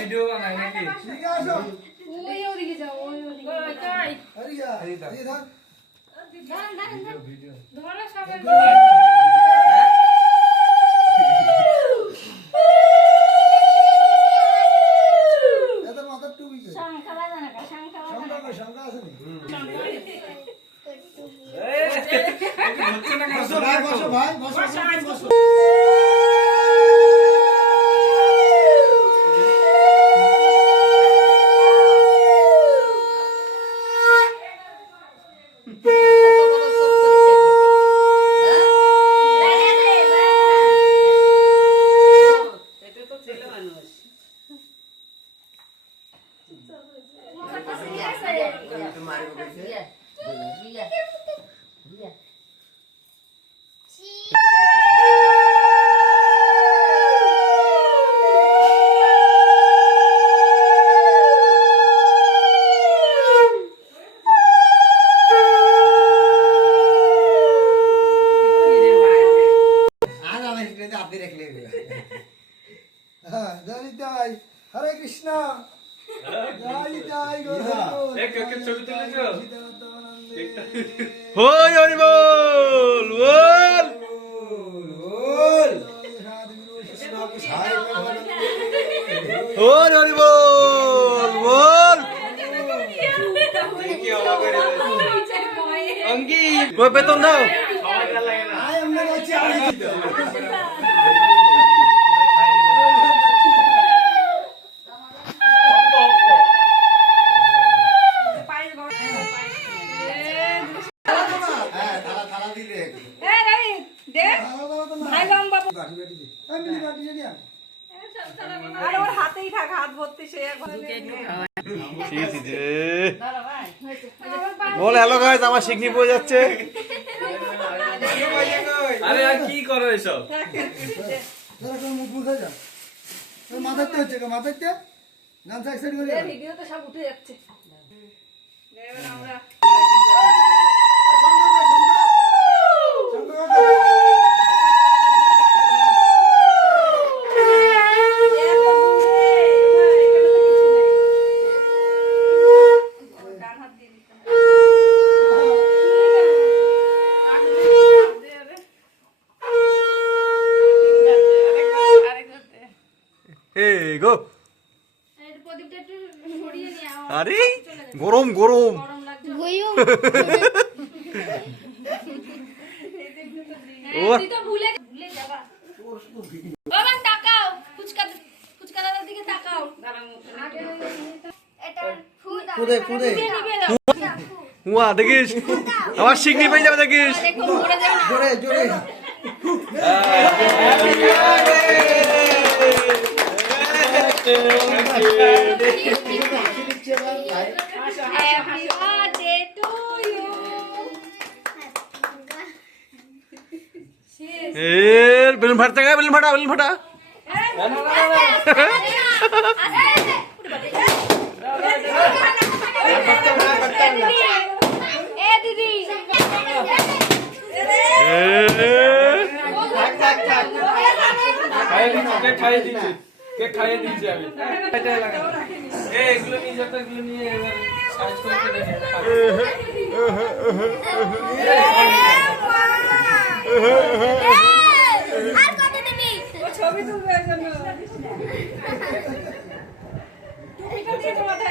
Video বানাই নাকি? ওই ওদিকে যাও, ওই ওদিকে। ভিডিও ধরো সবাই। শঙ্কা বাজানো কা, শঙ্কা বাজানো কা। শঙ্কা আছে নি? হচ্ছে না কেন? বসো ভাই, বসো ভাই, বসো, বসো। হরে কৃষ্ণ জয় জয় গুরু ছবি তুলেছো? হই হরি বল বল হরি হরি বল বল অঙ্কি কই বেতন দাও বল হ্যালো গাইস আমার শিগনি পড়ে যাচ্ছে আরে আর কি করো এসব? মুখ মুখে যা মাথাতে হচ্ছে মাথাতে গান সাইড করে ভিডিও তো সব উঠে যাচ্ছে। এবার আমরা গো প্রদীপটা একটু সরিয়ে নিয়ে আরে গরম গরম গরম লাগছে। তুই তো ভুলে যাবা। বাবা তাকাও, ফুচকা দাদার দিকে তাকাও। এটা পুদে পুদে হুয়া দেখিস আমার শিগনি পেয়ে যাবে দেখিস দেখো মরে যাও না। জোরে জোরে Happy birthday to you. এর বেলুন ফাটতে গা বেলুন ফাটা এ দিদি খাইয়ে দিয়েছি আমি। এগুলো নিয়ে যেত, এগুলো নিয়ে এবার সাইজ করে কেটে নিয়ে আর কত দিবি? ছবি তুলবে এর জন্য। টুপিটা দিয়ে তোমাদের